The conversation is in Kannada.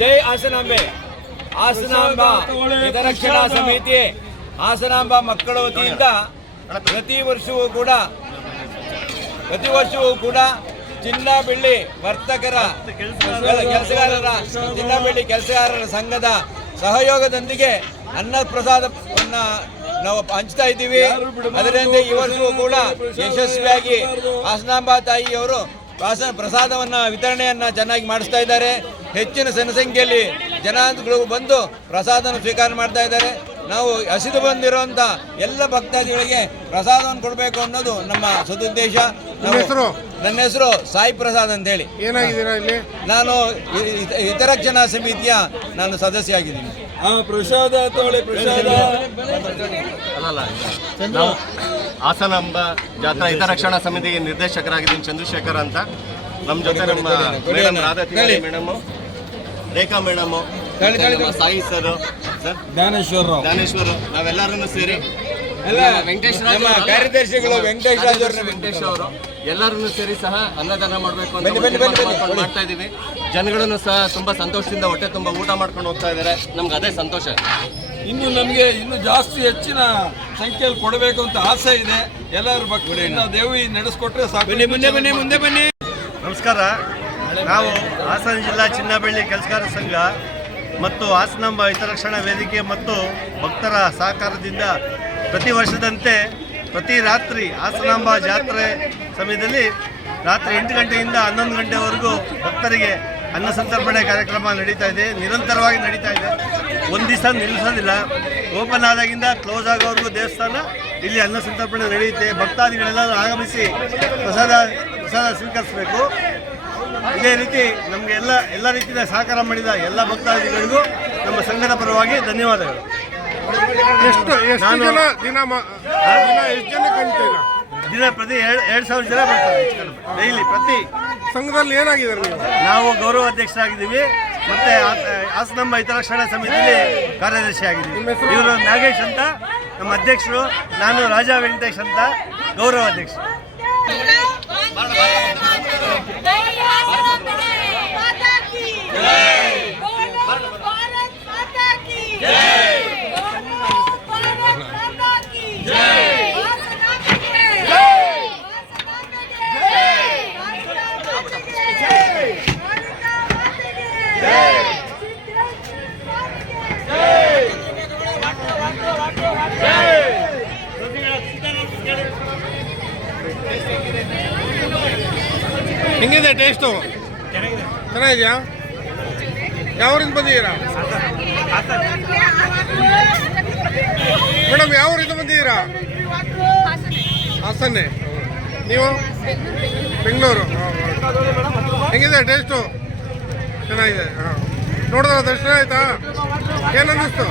ಜೈ ಹಾಸನಾಂಬೆ. ಹಾಸನಾಂಬ ಹಿತರಕ್ಷಣಾ ಸಮಿತಿ ಹಾಸನಾಂಬ ಮಕ್ಕಳ ವತಿಯಿಂದ ಪ್ರತಿ ವರ್ಷವೂ ಕೂಡ, ಪ್ರತಿ ವರ್ಷವೂ ಕೂಡ ಚಿನ್ನ ಬೆಳ್ಳಿ ವರ್ತಕರ, ಕೆಲಸಗಾರರ ಚಿನ್ನ ಬೆಳ್ಳಿ ಕೆಲಸಗಾರರ ಸಂಘದ ಸಹಯೋಗದೊಂದಿಗೆ ಅನ್ನ ಪ್ರಸಾದವನ್ನು ನಾವು ಹಂಚ್ತಾ ಇದ್ದೀವಿ. ಅದರಿಂದ ಈ ವರ್ಷವೂ ಕೂಡ ಯಶಸ್ವಿಯಾಗಿ ಹಾಸನಾಂಬ ತಾಯಿಯವರು ವಾಸನ ಪ್ರಸಾದವನ್ನು ವಿತರಣೆಯನ್ನು ಚೆನ್ನಾಗಿ ಮಾಡಿಸ್ತಾ ಇದ್ದಾರೆ. ಹೆಚ್ಚಿನ ಜನಸಂಖ್ಯೆಯಲ್ಲಿ ಜನಗಳು ಬಂದು ಪ್ರಸಾದನ ಸ್ವೀಕಾರ ಮಾಡ್ತಾ ಇದ್ದಾರೆ. ನಾವು ಹಸಿದು ಬಂದಿರುವಂಥ ಎಲ್ಲ ಭಕ್ತಾದಿಗಳಿಗೆ ಪ್ರಸಾದವನ್ನು ಕೊಡಬೇಕು ಅನ್ನೋದು ನಮ್ಮ ಸದುದ್ದೇಶ? ನನ್ನ ಹೆಸರು? ಸಾಯಿ ಪ್ರಸಾದ್ ಅಂತ ಹೇಳಿ ಏನಾಗಿದ್ದೀರಾ ಇಲ್ಲಿ? ನಾನು ಹಿತರಕ್ಷಣಾ ಸಮಿತಿಯ ನಾನು ಸದಸ್ಯ ಆಗಿದ್ದೀನಿ ಹಾ ಪ್ರಸಾದ ತಗೊಳ್ಳಿ ಪ್ರಸಾದ. ಅಲ್ಲಲ್ಲ ನಾವು ಹಾಸನಾಂಬ ಜಾತ್ರಾ ಹಿತರಕ್ಷಣಾ ಸಮಿತಿಗೆ ನಿರ್ದೇಶಕರಾಗಿದ್ದೀನಿ ಚಂದ್ರಶೇಖರ್ ಅಂತ. ನಮ್ಮ ಜೊತೆ ನಮ್ಮ madam Radha Tiwari madam Rekha madam ನಮ್ಮ ಸಾಯಿ ಸರ್ ಸರ್. ಜ್ಞಾನೇಶ್ವರ ಜ್ಞಾನೇಶ್ವರ್ ನಾವೆಲ್ಲರನ್ನು ಸೇರಿ ಎಲ್ಲ ವೆಂಕಟೇಶ್? ಕಾರ್ಯದರ್ಶಿಗಳು ನಮ್ಮ ವೆಂಕಟೇಶ್ ರಾಜ್ ವೆಂಕಟೇಶ್ ಅವರು ಎಲ್ಲರನ್ನು ಸೇರಿ ಸಹ ಅನ್ನದಾನ ಮಾಡಬೇಕು ಅಂತ ಮಾಡ್ತಾ ಇದೀವಿ ಜನಗಳನ್ನು ಸಹ ತುಂಬ ಸಂತೋಷದಿಂದ ಹೊಟ್ಟೆ ತುಂಬ ಊಟ ಮಾಡ್ಕೊಂಡು ಹೋಗ್ತಾ ಇದ್ದಾರೆ. ನಮ್ಗೆ ಅದೇ ಸಂತೋಷ. ಇನ್ನು ನಮಗೆ ಇನ್ನು ಜಾಸ್ತಿ ಹೆಚ್ಚಿನ ಸಂಖ್ಯೆಯಲ್ಲಿ ಕೊಡಬೇಕು ಅಂತ ಆಸೆ ಇದೆ. ಎಲ್ಲರೂ ಬಗ್ಗೆ ದೇವಿ ನಡೆಸ್ಕೊಟ್ರೆ ಸಾಕು ಬನ್ನಿ ಮುಂದೆ ಬನ್ನಿ ಮುಂದೆ ಬನ್ನಿ. ನಮಸ್ಕಾರ. ನಾವು ಹಾಸನ ಜಿಲ್ಲಾ ಚಿನ್ನಬೆಳ್ಳಿ ಕೆಲಸಗಾರ ಸಂಘ ಮತ್ತು ಹಾಸನಾಂಬ ಹಿತರಕ್ಷಣಾ ವೇದಿಕೆ ಮತ್ತು ಭಕ್ತರ ಸಹಕಾರದಿಂದ ಪ್ರತಿ ವರ್ಷದಂತೆ ಪ್ರತಿ ರಾತ್ರಿ ಹಾಸನಾಂಬ ಜಾತ್ರೆ ಸಮಯದಲ್ಲಿ ರಾತ್ರಿ ಎಂಟು ಗಂಟೆಯಿಂದ ಹನ್ನೊಂದು ಗಂಟೆವರೆಗೂ ಭಕ್ತರಿಗೆ ಅನ್ನ ಸಂತರ್ಪಣೆ ಕಾರ್ಯಕ್ರಮ ನಡೀತಾ ಇದೆ ನಿರಂತರವಾಗಿ ನಡೀತಾ ಇದೆ. ಒಂದು ದಿವಸ ನಿಲ್ಲಿಸೋದಿಲ್ಲ ಓಪನ್ ಆದಾಗಿಂದ ಕ್ಲೋಸ್ ಆಗೋವರೆಗೂ ದೇವಸ್ಥಾನ ಇಲ್ಲಿ ಅನ್ನ ಸಂತರ್ಪಣೆ ನಡೆಯುತ್ತೆ. ಭಕ್ತಾದಿಗಳೆಲ್ಲರೂ ಆಗಮಿಸಿ ಪ್ರಸಾದ ಪ್ರಸಾದ ಸ್ವೀಕರಿಸಬೇಕು. ಇದೇ ರೀತಿ ನಮಗೆ ಎಲ್ಲ ಎಲ್ಲ ರೀತಿಯ ಸಹಕಾರ ಮಾಡಿದ ಎಲ್ಲ ಭಕ್ತಾದಿಗಳಿಗೂ ನಮ್ಮ ಸಂಘದ ಪರವಾಗಿ ಧನ್ಯವಾದಗಳು. ಎಷ್ಟು ಎಷ್ಟು ಜನ ದಿನ ಮ- ದಿನ ಎಷ್ಟು ಜನ ಕಾಣ್ತೀರಾ? ದಿನ ಪ್ರತಿ ಎರಡು ಎರಡು ಸಾವಿರ ಜನ ಬರ್ತಾರೆ. ಡೈಲಿ ಪ್ರತಿ ಸಂಘದಲ್ಲಿ ಏನಾಗಿದ್ದಾರೆ ನೀವು? ನಾವು ಗೌರವ ಅಧ್ಯಕ್ಷರಾಗಿದ್ದೀವಿ. ಮತ್ತೆ ಹಾಸನಂಬ ಹಿತರಕ್ಷಣಾ ಸಮಿತಿಯಲ್ಲಿ ಕಾರ್ಯದರ್ಶಿ ಆಗಿದ್ದೀವಿ. ಇವರು ನಾಗೇಶ್ ಅಂತ ನಮ್ಮ ಅಧ್ಯಕ್ಷರು ನಾನು ರಾಜಾ ವೆಂಕಟೇಶ್ ಅಂತ ಗೌರವ ಅಧ್ಯಕ್ಷರು. ಹೆಂಗಿದೆ ಟೇಸ್ಟು? ಚೆನ್ನಾಗಿದೆಯಾ? ಯಾವೂರಿಂದ ಬಂದಿದ್ದೀರಾ? ಮೇಡಮ್, ಯಾವೂರಿಂದ ಬಂದಿದ್ದೀರಾ? ಹಾಸನ್ನೆ. ನೀವು? ಬೆಂಗಳೂರು. ಹೆಂಗಿದೆ ಟೇಸ್ಟು? ಚೆನ್ನಾಗಿದೆ, ಹಾಂ. ನೋಡಿದ್ರ ದರ್ಶನ ಆಯ್ತಾ? ಏನನ್ನಿಸ್ತು